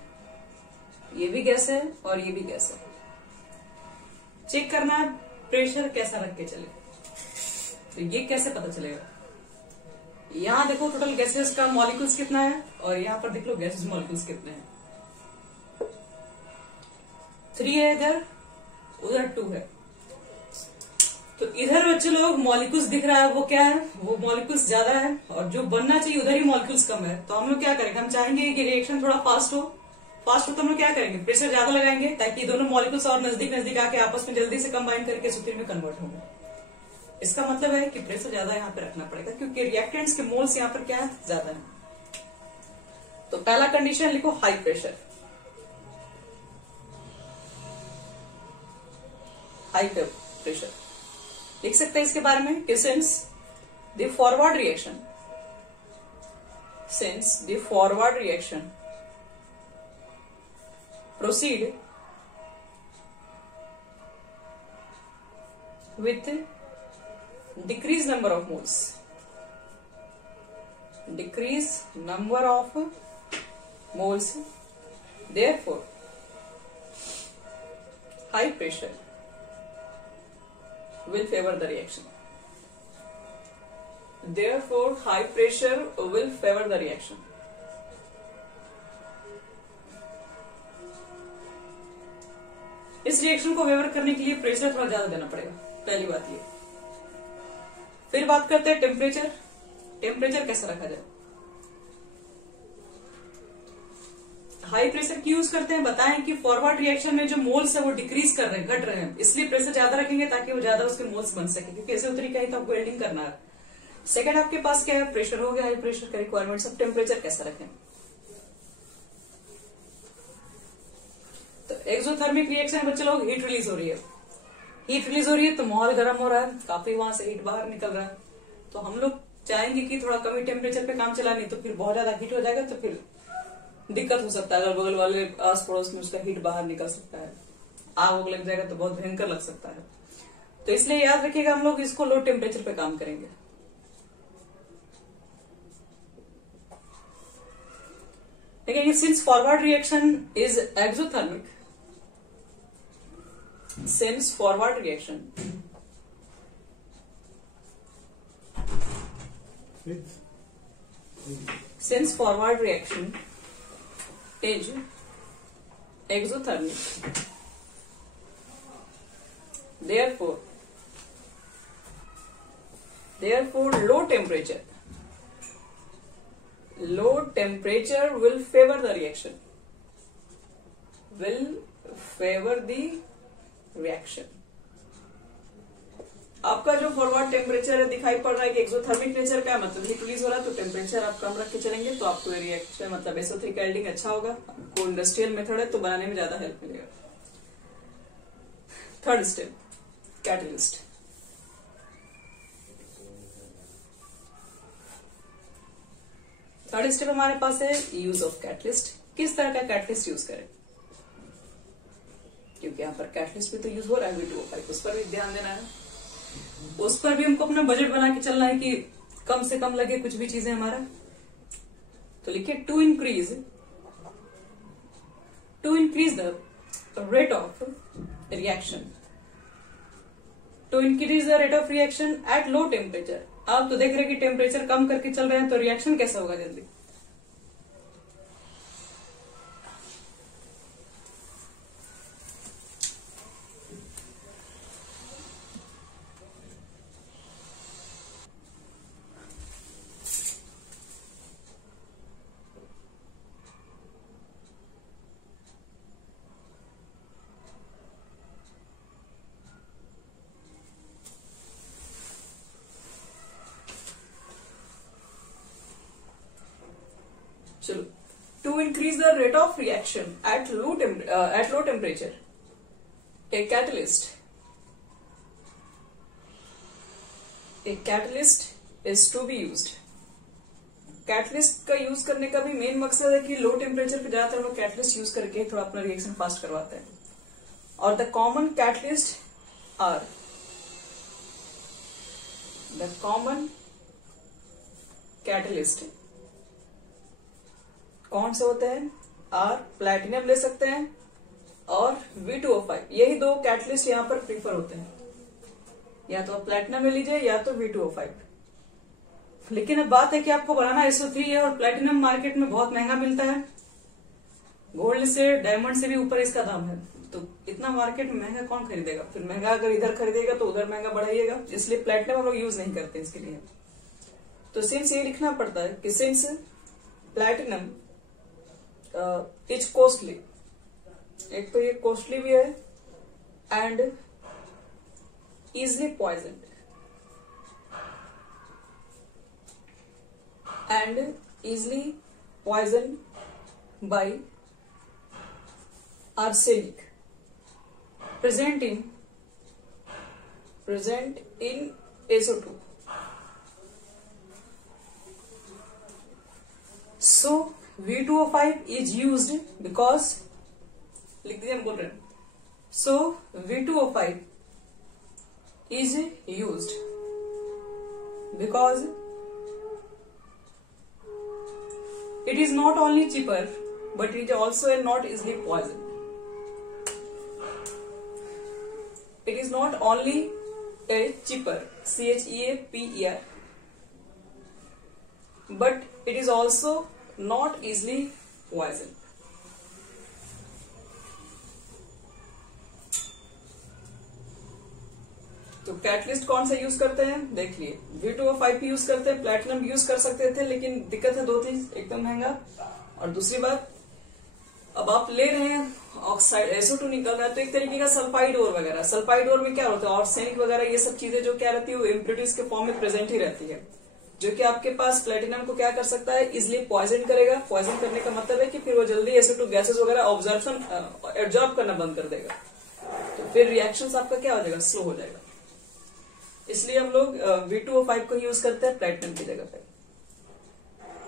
ये भी गैस है, और ये भी गैस है। चेक करना है प्रेशर कैसा रख के चले। तो ये कैसे पता चलेगा, यहां देखो टोटल गैसेस का मॉलिक्यूल्स कितना है, और यहां पर देख लो गैसेस मॉलिक्यूल्स कितने हैं। 3 है इधर, उधर 2 है। तो इधर बच्चे लोग मॉलिक्यूल्स दिख रहा है, वो क्या है, वो मॉलिक्यूल्स ज्यादा है, और जो बनना चाहिए उधर ही मॉलिक्यूल्स कम है। तो हम लोग क्या करेंगे, हम चाहेंगे कि रिएक्शन थोड़ा फास्ट हो, फास्ट हो तो हम लोग क्या करेंगे, प्रेशर ज्यादा लगाएंगे ताकि दोनों मॉलिक्यूल्स और नजदीक नजदीक आके आपस में जल्दी से कंबाइन करके SO3 में कन्वर्ट होंगे। इसका मतलब है कि प्रेशर ज्यादा यहाँ पे रखना पड़ेगा क्योंकि रिएक्टेंट्स के मोल्स यहाँ पर क्या है, ज्यादा है। तो पहला कंडीशन लिखो हाई प्रेशर, हाई प्रेशर लिख सकते हैं इसके बारे में कि since the forward reaction proceed with decreased number of moles, therefore high pressure will favor the reaction. इस रिएक्शन को फेवर करने के लिए प्रेशर थोड़ा ज्यादा देना पड़ेगा, पहली बात ये। फिर बात करते हैं टेम्परेचर कैसा रखा जाए। हाई प्रेशर की यूज करते हैं, बताएं कि फॉरवर्ड रिएक्शन में जो मोल्स है वो डिक्रीज कर रहे हैं, घट रहे हैं, इसलिए प्रेशर ज्यादा रखेंगे ताकि वो ज्यादा उसके मोल्स बन सके, क्योंकि SO3 का ही तो आपको वेल्डिंग करना है। सेकंड आपके पास क्या है, प्रेशर हो गया, हाई प्रेशर का रिक्वायरमेंट। अब टेम्परेचर कैसा रखें, तो एक्सोथर्मिक रिएक्शन है बच्चे लोग, हीट रिलीज हो रही है तो माहौल गर्म हो रहा है, काफी वहां से हीट बाहर निकल रहा है। तो हम लोग चाहेंगे कि थोड़ा कम ही टेम्परेचर पे काम चला, नहीं तो फिर बहुत ज्यादा हीट हो जाएगा तो फिर दिक्कत हो सकता है, अगल बगल वाले आस पड़ोस में उसका हीट बाहर निकल सकता है, आग लग जाएगा तो बहुत भयंकर लग सकता है। तो इसलिए याद रखिएगा हम लोग इसको लो टेम्परेचर पे काम करेंगे। देखिए, since forward reaction is exothermic, since forward reaction is exothermic, therefore low temperature will favor the reaction, आपका जो फॉरवर्ड टेम्परेचर है दिखाई पड़ रहा है कि एक्सोथर्मिक नेचर का, मतलब हीट रिलीज हो रहा है, तो टेम्परेचर आप कम रख के चलेंगे तो आपको रिएक्शन मतलब SO3 का एल्डिंग अच्छा होगा, आपको इंडस्ट्रियल मेथड है तो बनाने में ज्यादा हेल्प मिलेगा। Third step, catalyst. Third step हमारे पास है यूज ऑफ कैटलिस्ट। किस तरह का कैटलिस्ट यूज करें, क्योंकि यहाँ पर कैटलिस्ट भी तो यूज हो रहा है V2O5, उस पर भी ध्यान देना है, उस पर भी हमको अपना बजट बना के चलना है कि कम से कम लगे कुछ भी चीजें हमारा। तो लिखिए to increase the rate of reaction, at low temperature. आप तो देख रहे हैं कि टेम्परेचर कम करके चल रहे हैं तो रिएक्शन कैसा होगा जल्दी। चलो, to increase the rate of reaction at low temperature, a catalyst is to be used. Catalyst का यूज करने का भी मेन मकसद है कि लो टेम्परेचर पे ज्यादातर हम लोग कैटलिस्ट यूज करके थोड़ा अपना रिएक्शन फास्ट करवाते हैं। और द कॉमन कैटलिस्ट कौन से होते हैं, प्लैटिनम ले सकते हैं और V2O5, यही दो कैटलिस्ट यहाँ पर प्रीफर होते हैं, या तो आप प्लैटिनम ले लीजिए या तो V2O5। लेकिन अब बात है कि आपको बनाना SO3 है और प्लैटिनम मार्केट में बहुत महंगा मिलता है, गोल्ड से डायमंड से भी ऊपर इसका दाम है, तो इतना मार्केट में महंगा कौन खरीदेगा, फिर महंगा अगर इधर खरीदेगा तो उधर महंगा बढ़ाइएगा, इसलिए प्लैटिनम हम लोग यूज नहीं करते इसके लिए। तो सिंस ये लिखना पड़ता है कि सिंस प्लैटिनम इज कॉस्टली, एक तो ये कॉस्टली भी है and easily poison and easily poisoned by arsenic present in SO2. So V2O5 is used because, लिख दीजिए, हम बोल रहे हैं. So V2O5 is used because it is not only cheaper but it is also not easily poisoned. It is not only a cheaper, CHEAPER, but it is also not easily poisoned. तो catalyst कौन सा use करते हैं देख लिए. V2O5 use करते हैं, platinum use कर सकते थे, लेकिन दिक्कत है दो चीज, एक तो महंगा और दूसरी बात अब आप ले रहे हैं ऑक्साइड SO2 निकल रहा है तो एक तरीके का सल्फाइड ओर वगैरह. सल्फाइड ओर में क्या होता है, आर्सेनिक वगैरह ये सब चीजें जो क्या रहती है वो इम्प्योरिटीज के फॉर्म में प्रेजेंट ही रहती है, जो कि आपके पास प्लेटिनम को क्या कर सकता है, इजिली पॉइजन करेगा. पॉइजन करने का मतलब है कि फिर वो जल्दी SO2 गैसेस वगैरह एब्जॉर्ब करना बंद कर देगा, तो फिर रिएक्शन आपका क्या हो जाएगा, स्लो हो जाएगा. इसलिए हम लोग V2O5 को यूज करते हैं प्लेटिनम की जगह पे.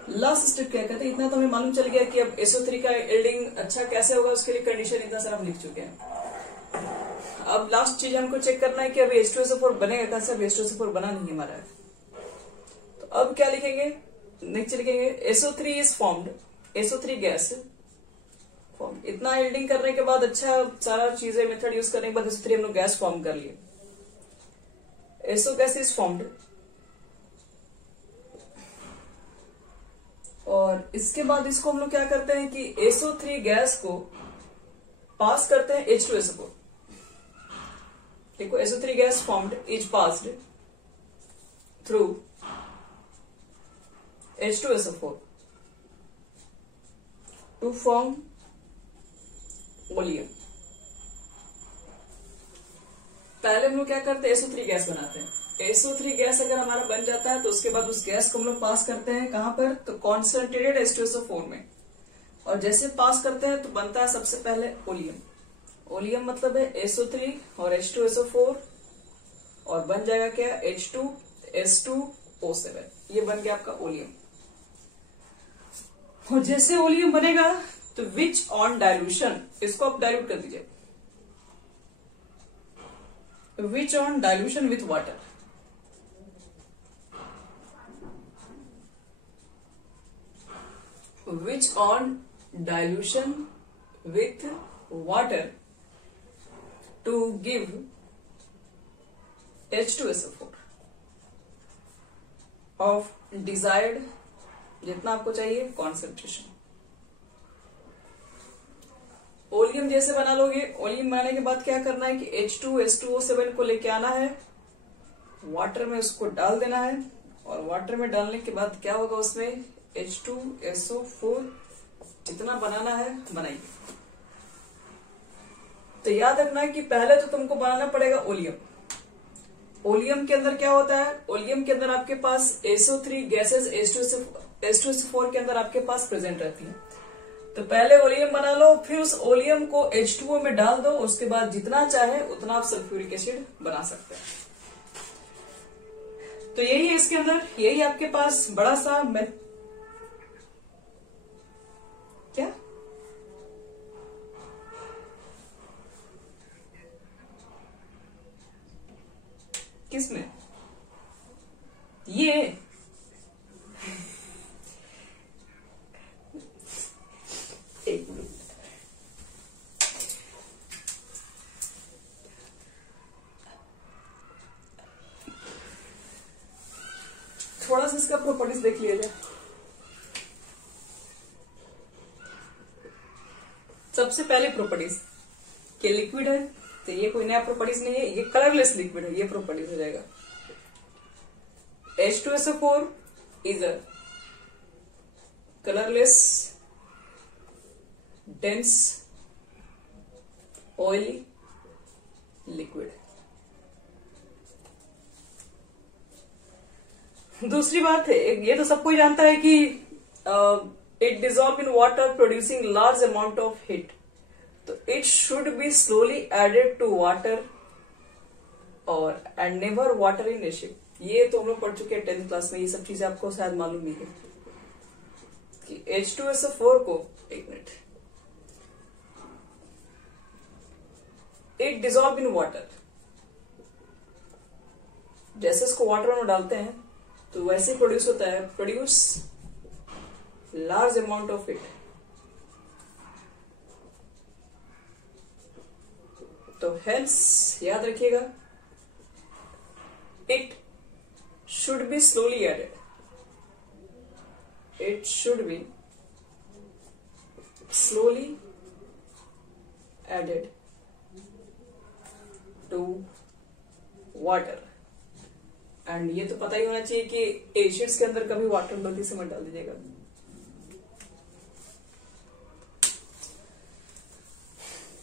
लास्ट स्टेप क्या कहते हैं, इतना तो हमें मालूम चल गया कि अब SO3 का यील्डिंग अच्छा कैसे होगा, उसके लिए कंडीशन इतना सारा हम लिख चुके हैं. अब लास्ट चीज हमको चेक करना है कि अभी H2SO4 बनेगा कैसे. अब H2SO4 बना नहीं हमारा है, तो अब क्या लिखेंगे, नेक्स्ट लिखेंगे SO3 is formed, SO3 gas form. इतना यील्डिंग करने के बाद अच्छा सारा चीजें मेथड यूज करने के बाद SO3 हम लोग गैस फॉर्म कर लिए. SO gas is formed और इसके बाद इसको हम लोग क्या करते हैं कि SO3 गैस को पास करते हैं H2SO4. देखो SO3 gas formed is passed through H2SO4 to form oleum. पहले हम लोग क्या करते हैं, SO3 गैस बनाते हैं. SO3 गैस अगर हमारा बन जाता है तो उसके बाद उस गैस को हम लोग पास करते हैं कहां पर, तो कॉन्सेंट्रेटेड H2SO4 में. और जैसे पास करते हैं तो बनता है सबसे पहले ओलियम. ओलियम मतलब है SO3 और H2SO4 और बन जाएगा क्या, H2S2O7. ये बन गया आपका ओलियम. और जैसे ओलियम बनेगा तो विच ऑन डाइल्यूशन, इसको आप डाइल्यूट कर दीजिए, which on dilution with water. Which on dilution with water to give H2SO4 of desired जितना आपको चाहिए कॉन्सेंट्रेशन. ओलियम जैसे बना लोगे, ओलियम बनाने के बाद क्या करना है कि H2S2O7 को लेके आना है, वाटर में उसको डाल देना है और वाटर में डालने के बाद क्या होगा, उसमें H2SO4 जितना बनाना है बनाइए. तो याद रखना है कि पहले तो तुमको बनाना पड़ेगा ओलियम. ओलियम के अंदर क्या होता है, ओलियम के अंदर आपके पास SO3 गैसेस H2SO4 के अंदर आपके पास प्रेजेंट रहती है. तो पहले ओलियम बना लो, फिर उस ओलियम को H2O में डाल दो, उसके बाद जितना चाहे उतना आप सल्फ्यूरिक एसिड बना सकते हैं. तो यही है इसके अंदर, यही आपके पास बड़ा सा क्या किसमें ये एक मिनट, थोड़ा सा इसका प्रॉपर्टीज देख लिया जाए. सबसे पहले प्रॉपर्टीज के लिक्विड है तो ये कोई नया प्रॉपर्टीज नहीं है, ये कलरलेस लिक्विड है, ये प्रॉपर्टीज हो जाएगा. H2SO4 is a colourless dense oily liquid. दूसरी बात है, ये तो सबको ही जानता है कि it dissolve in water producing large amount of heat, तो it should be slowly added to water और and never water in acid. ये तो हम लोग पढ़ चुके हैं 10th क्लास में, ये सब चीजें आपको शायद मालूम नहीं है कि H2SO4 को, एक minute, it dissolve in water, जैसे इसको वाटर में डालते हैं तो वैसे प्रोड्यूस होता है, produce large amount of it. तो हेंस याद रखिएगा, it should be slowly added, it should be slowly added to water. And ये तो पता ही होना चाहिए कि एसिड्स के अंदर कभी वाटर गलती से मत डाल दीजिएगा।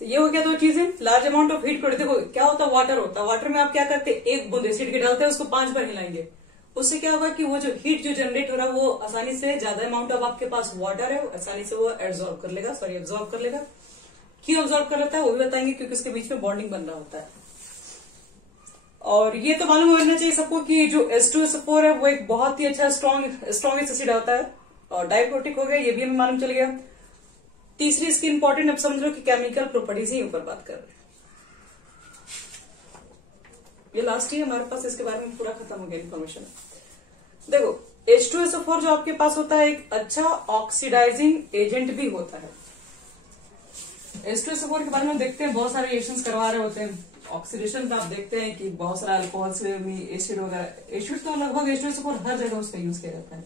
ये हो गया दो चीजें, large amount of heat produce. देखो क्या होता है, वाटर होता है, वाटर में आप क्या करते हैं, एक बूंद एसिड के डालते हैं, उसको 5 बार हिलाएंगे, उससे क्या होगा कि वो जो हीट जो जनरेट हो रहा है वो आसानी से, ज्यादा अमाउंट ऑफ आपके पास वाटर है, आसानी से वो एब्जॉर्ब कर लेगा। क्यों एब्जॉर्ब कर लेता है वो भी बताएंगे, क्योंकि उसके बीच में बॉन्डिंग बन रहा होता है। और ये तो मालूम होना चाहिए सबको कि जो H2SO4 है वो एक बहुत ही अच्छा स्ट्रॉन्ग एसिड होता है और डाइप्रोटिक हो गया, ये भी हमें मालूम चल गया। तीसरी इसकी इंपॉर्टेंट, अब समझ लो कि केमिकल प्रॉपर्टीज ही ऊपर बात कर रहे हैं। ये लास्ट ही हमारे पास, इसके बारे में पूरा खत्म हो गया इन्फॉर्मेशन। देखो H2SO4 जो आपके पास होता है एक अच्छा ऑक्सीडाइजिंग एजेंट भी होता है। H2SO4 के बारे में देखते हैं, बहुत सारे रिएक्शंस करवा रहे होते हैं ऑक्सीडेशन पे। आप देखते हैं कि बहुत सारा अल्कोहल से एसिड वगैरह, एसिड तो लगभग H2SO4 हर जगह उसका यूज किया जाता है।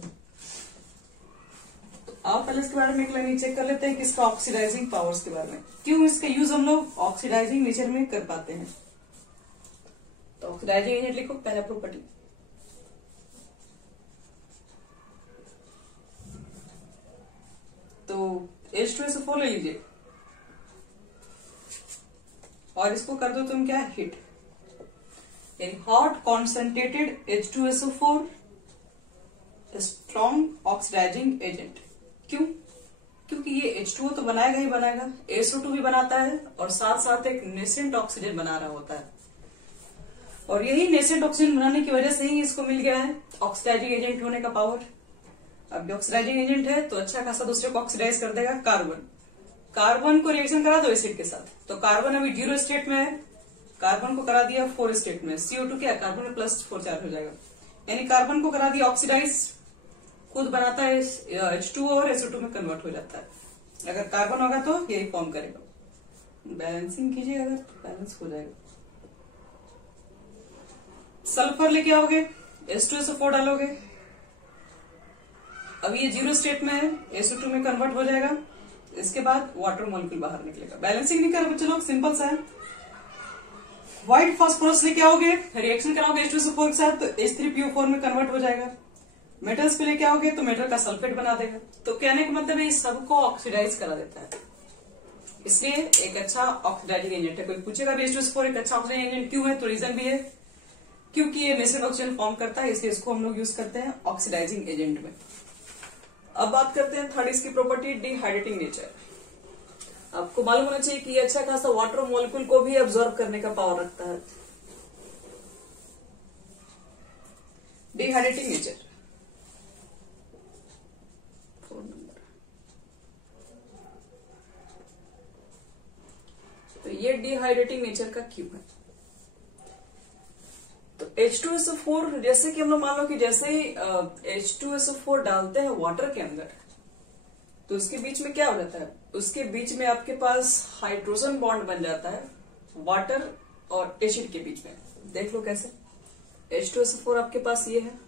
तो आप पहले इसके बारे में एक लाइन चेक कर लेते हैं कि इसका ऑक्सीडाइजिंग पावर्स के बारे में, क्यों इसका यूज हम लोग ऑक्सीडाइजिंग नेचर में कर पाते हैं। तो ऑक्सीडाइजिंग एजेंट लिखो, पहला प्रॉपर्टी, तो H2SO4 ले लीजिए और इसको कर दो तुम क्या, हीट, यानी hot concentrated H2SO4 strong oxidising agent. क्यों? क्योंकि ये H2O तो बनाएगा ही बनाएगा, SO2 भी बनाता है और साथ साथ एक नेसेंट ऑक्सीजन बना रहा होता है। और यही नेसेंट ऑक्सीजन बनाने की वजह से ही इसको मिल गया है ऑक्सीडाइजिंग एजेंट होने का पावर। अब ऑक्सीडाइजिंग एजेंट है तो अच्छा खासा दूसरे को ऑक्सीडाइज कर देगा। कार्बन को रिएक्शन करा दो एसिड के साथ, तो कार्बन अभी 0 स्टेट में है, कार्बन को करा दिया 4 स्टेट में, CO2 क्या, कार्बन में +4 चार्ज हो जाएगा, यानी कार्बन को करा दिया ऑक्सीडाइज, खुद बनाता है H2O और SO2 में कन्वर्ट हो जाता है। अगर कार्बन होगा तो यही फॉर्म करेगा। बैलेंसिंग कीजिए, अगर बैलेंस हो जाएगा। सल्फर लेके आओगे, H2SO4 डालोगे, अभी ये 0 स्टेट में है, SO2 में कन्वर्ट हो जाएगा, इसके बाद वाटर मॉलिक्यूल बाहर निकलेगा। बैलेंसिंग नहीं कर बच्चे लोग, सिंपल सा है। व्हाइट फास्फोरस लेके आओगे, रिएक्शन कराओगे H2SO4 के साथ, तो H3PO4 में कन्वर्ट हो जाएगा। मेटल्स पे लेके आओगे तो मेटल का सल्फेट बना देगा। तो कहने का मतलब है, सबको ऑक्सीडाइज करा देता है, इसलिए एक अच्छा ऑक्सीडाइजिंग एजेंट है। कोई पूछेगा भी H2SO4 एक अच्छा ऑक्सीडाइजिंग एजेंट क्यों है, तो रीजन भी है क्योंकि ये नेसेंट ऑक्सीजन फॉर्म करता है, इसलिए इसको हम लोग यूज करते हैं ऑक्सीडाइजिंग एजेंट में। अब बात करते हैं थर्ड इसकी प्रॉपर्टी, डिहाइड्रेटिंग नेचर। आपको मालूम होना चाहिए कि ये अच्छा खासा वाटर मॉलिक्यूल को भी अब्सॉर्ब करने का पावर रखता है। डिहाइड्रेटिंग नेचर, तो ये डिहाइड्रेटिंग नेचर का क्यों है। तो H2SO4 जैसे कि हम लोग मान लो कि जैसे ही H2SO4 डालते हैं वाटर के अंदर, तो उसके बीच में क्या हो जाता है, उसके बीच में आपके पास हाइड्रोजन बॉन्ड बन जाता है वाटर और एसिड के बीच में। देख लो कैसे, H2SO4 आपके पास ये है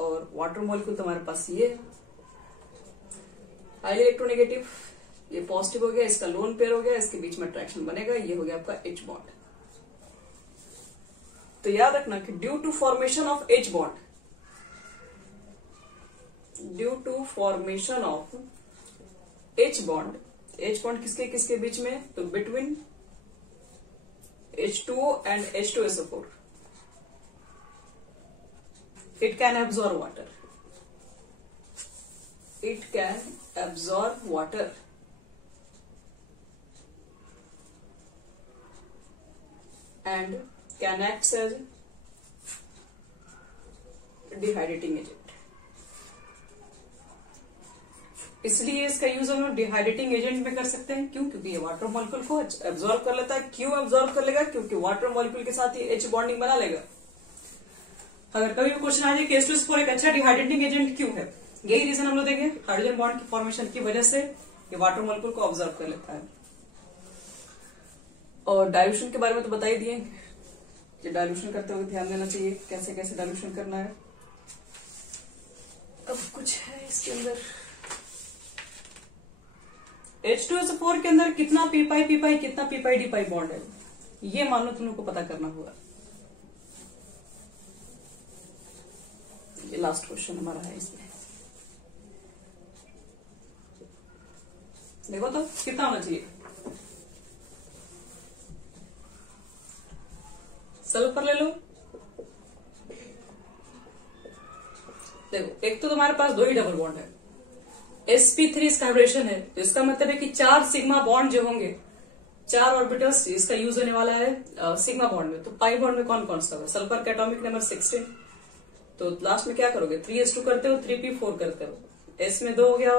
और वाटर मॉलिक्यूल तुम्हारे पास ये है, हाईली इलेक्ट्रोनेगेटिव, ये पॉजिटिव हो गया, इसका लोन पेयर हो गया, इसके बीच में अट्रैक्शन बनेगा, ये हो गया आपका H बॉन्ड। तो याद रखना कि due to formation of H bond, due to formation of H bond. H bond किसके किसके बीच में? तो between H2O and H2SO4 it can absorb water. It can absorb water. And can act as dehydrating agent. इसलिए इसका use हम लोग dehydrating agent में कर सकते हैं। क्यों? क्योंकि ये वाटर मॉलिक्यूल को एब्जॉर्ब कर लेता है। क्यों एब्जॉर्ब कर लेगा? क्योंकि वाटर मॉलिक्यूल के साथ ये H बॉन्डिंग बना लेगा। अगर कभी भी क्वेश्चन आ जाए कि H2SO4 एक अच्छा डिहाइड्रेटिंग एजेंट क्यों है, यही रीजन हम लोग देंगे। हाइड्रोजन बॉन्ड की फॉर्मेशन की वजह से ये वाटर मॉलिक्यूल को ऑब्जर्व कर लेता है। और डाइल्यूशन के बारे में तो बता ही दिए। ये डाइल्यूशन करते हुए ध्यान देना चाहिए कैसे कैसे डाइल्यूशन करना है। अब कुछ है इसके अंदर। H2SO4 के अंदर कितना पी पाई कितना पी पाई डी पाई बॉन्ड है, ये मान लो तुम लोग को पता करना होगा। ये लास्ट क्वेश्चन हमारा है इसमें। देखो तो कितना होना चाहिए। सल्फर ले लो। देखो एक तो तुम्हारे पास दो ही डबल बॉन्ड है, sp3 इसका हाइब्रिडेशन है, तो इसका मतलब है कि 4 सिग्मा बॉन्ड जो होंगे, 4 ऑर्बिटल्स इसका यूज होने वाला है सिग्मा बॉन्ड में। तो पाई बॉन्ड में कौन कौन सा होगा? सल्फर का एटॉमिक नंबर 16। तो लास्ट में क्या करोगे? 3s2 करते हो, 3p4 करते हो। s में 2 हो गया,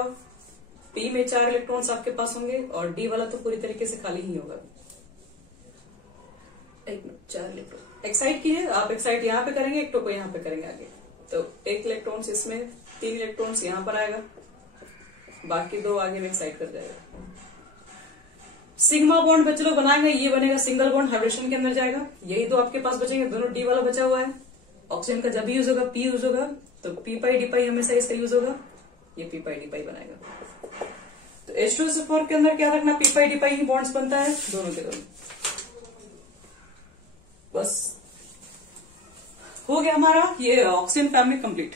p में 4 इलेक्ट्रॉन्स आपके पास होंगे, और d वाला तो पूरी तरीके से खाली ही होगा। 4 इलेक्ट्रॉन एक्साइट कीजिए। आप एक्साइट यहाँ पे करेंगे, एक को यहाँ पे करेंगे आगे। तो 1 इलेक्ट्रॉन्स इसमें, 3 इलेक्ट्रॉन्स यहाँ पर आएगा, बाकी 2 आगे में एक्साइट कर जाएगा। सिग्मा बॉन्ड बच्चे लोग बनाएंगे, ये बनेगा सिंगल बॉन्ड, हाइब्रिडेशन के अंदर जाएगा। यही 2 आपके पास बचेंगे, दोनों डी वाला बचा हुआ है। ऑक्सीजन का जब भी यूज होगा पी यूज होगा, तो पी पाई डी पाई हमेशा इसका यूज होगा, ये पी पाई डी पाई बनाएगा। तो H2SO4 के अंदर क्या रखना? पी पाई डी पाई ही बॉन्ड्स बनता है दोनों के दोनों। बस हो गया हमारा ये ऑक्सीजन फैमिली कंप्लीट।